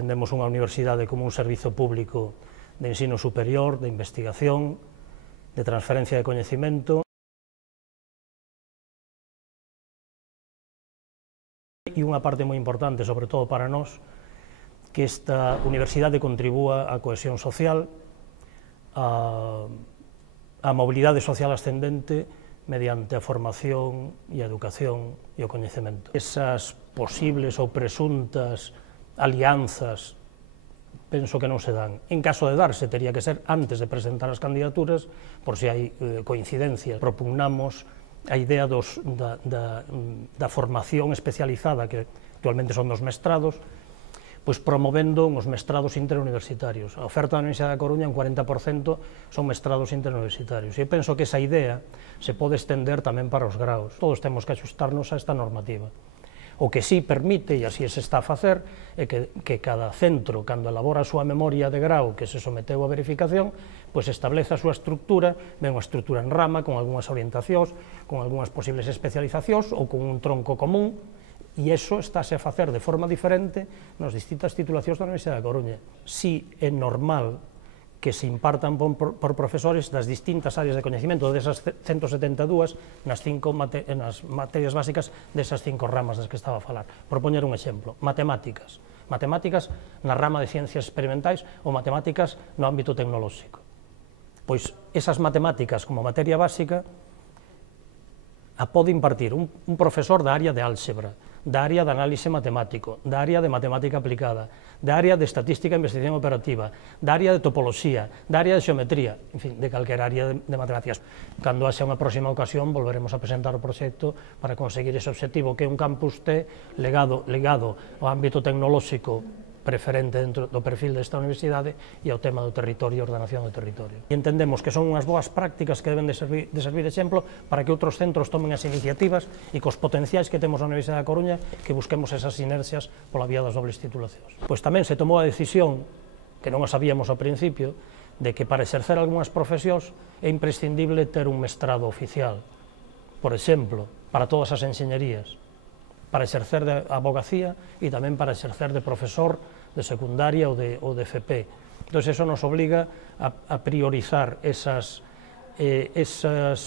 Entendemos unha universidade como un servizo público de ensino superior, de investigación, de transferencia de coñecemento, e unha parte moi importante, sobre todo para nós, que esta universidade contribúa á cohesión social, a mobilidade social ascendente mediante a formación e a educación e o coñecemento. Esas posibles ou presuntas alianzas penso que non se dan. En caso de darse, tería que ser antes de presentar as candidaturas, por se hai coincidencias. Propugnamos a idea da formación especializada, que actualmente son dos mestrados, pois promovendo os mestrados interuniversitarios. A oferta da Universidade da Coruña, un 40% son mestrados interuniversitarios. E penso que esa idea se pode estender tamén para os graos. Todos temos que axustarnos a esta normativa. O que sí permite, e así se está a facer, é que cada centro, cando elabora a súa memoria de grau que se someteu a verificación, pois establece a súa estructura, ben unha estructura en rama, con algunhas orientacións, con algunhas posibles especializacións, ou con un tronco común, e iso estáse a facer de forma diferente nas distintas titulacións da Universidade da Coruña. Si é normal que se impartan por profesores das distintas áreas de coñecemento, desas 172, nas materias básicas desas 5 ramas das que estaba a falar. Por poñer un exemplo, matemáticas. Matemáticas na rama de ciencias experimentais ou matemáticas no ámbito tecnolóxico. Pois esas matemáticas como materia básica a pode impartir un profesor da área de álxebra, da área de análise matemático, da área de matemática aplicada, da área de estatística e investigación operativa, da área de topoloxía, da área de xeometría, en fin, de calquera área de matemáticas. Cando haxa unha próxima ocasión, volveremos a presentar o proxecto para conseguir ese obxectivo, que é un campus T ligado ao ámbito tecnolóxico preferente dentro do perfil desta universidade e ao tema do territorio e ordenación do territorio. E entendemos que son unhas boas prácticas que deben de servir de exemplo para que outros centros tomen as iniciativas e cos potenciais que temos na Universidade da Coruña que busquemos esas sinerxias pola vía das dobles titulacións. Pois tamén se tomou a decisión, que non a sabíamos ao principio, de que para exercer algunhas profesións é imprescindible ter un mestrado oficial. Por exemplo, para todas as enxeñerías, para exercer de abogacía e tamén para exercer de profesor de secundaria ou de FP. Entón, eso nos obliga a priorizar esas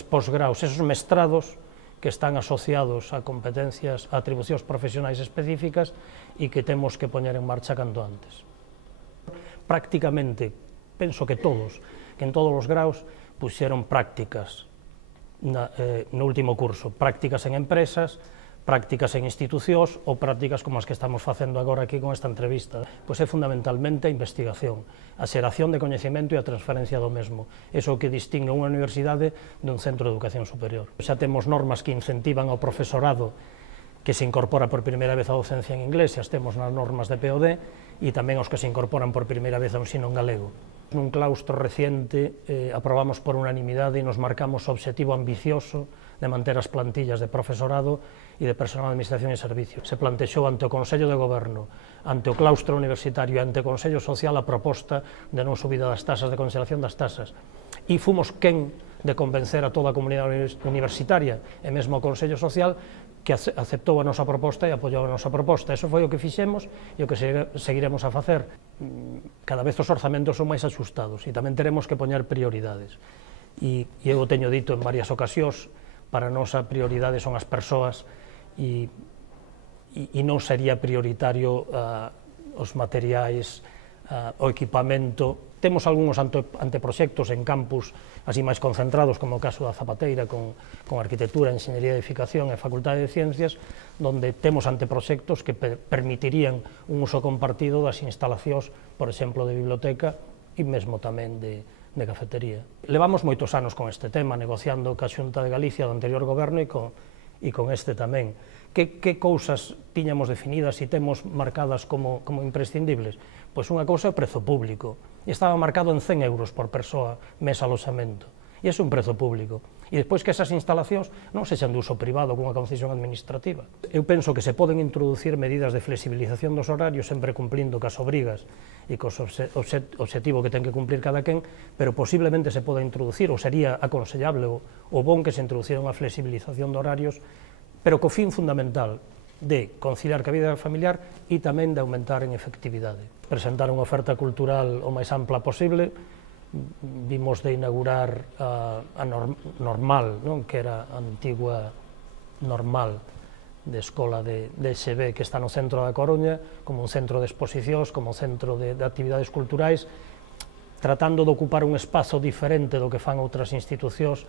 posgraus, esos mestrados que están asociados a competencias, a atribucións profesionais específicas e que temos que poñer en marcha canto antes. Prácticamente, penso que todos, que en todos os graus puxeron prácticas no último curso, prácticas en empresas, prácticas en institucións ou prácticas como as que estamos facendo agora aquí con esta entrevista. Pois é fundamentalmente a investigación, a xeración de coñecemento e a transferencia do mesmo. Iso é o que distingue unha universidade dun centro de educación superior. Xa temos normas que incentivan ao profesorado que se incorpora por primeira vez a docencia en inglés, as temos nas normas de POD, e tamén os que se incorporan por primeira vez ao ensino en galego. Nun claustro reciente aprobamos por unanimidade e nos marcamos o obxectivo ambicioso de manter as plantillas de profesorado e de personal de administración e servicios. Se plantexou ante o Consello de Goberno, ante o claustro universitario e ante o Consello Social a proposta de non subida das tasas, de congelación das tasas. E fomos quen de convencer a toda a comunidade universitaria e mesmo o Consello Social que aceptou a nosa proposta e apoiou a nosa proposta. Eso foi o que fixemos e o que seguiremos a facer. Cada vez os orzamentos son máis axustados e tamén teremos que poñer prioridades. E eu teño dito en varias ocasións, para nós a prioridade son as persoas e non sería prioritario os materiais, o equipamento. Temos algúns anteproxectos en campus así máis concentrados, como o caso da Zapateira, con arquitectura, enxeñería de edificación e Facultade de Ciencias, donde temos anteproxectos que permitirían un uso compartido das instalacións, por exemplo, de biblioteca e mesmo tamén de cafetería. Levamos moitos anos con este tema, negociando ca Xunta de Galicia do anterior goberno e con este tamén. Que cousas tiñamos definidas e temos marcadas como imprescindibles? Pois unha cousa é o prezo público, e estaba marcado en 100 euros por persoa mes aloxamento, e é un prezo público. E despois que esas instalacións non sexan de uso privado cunha concesión administrativa. Eu penso que se poden introducir medidas de flexibilización dos horarios, sempre cumplindo cas obrigas e cos obxectivo que ten que cumplir cada quen, pero posiblemente se poda introducir, ou sería aconsellable o bon que se introducira unha flexibilización de horarios, pero co fin fundamental de conciliar ca vida familiar e tamén de aumentar en efectividade. Presentar unha oferta cultural o máis ampla posible, vimos de inaugurar a Normal, que era a antigua Normal de escola de XB, que está no centro da Coruña, como un centro de exposicións, como un centro de actividades culturais, tratando de ocupar un espazo diferente do que fan outras institucións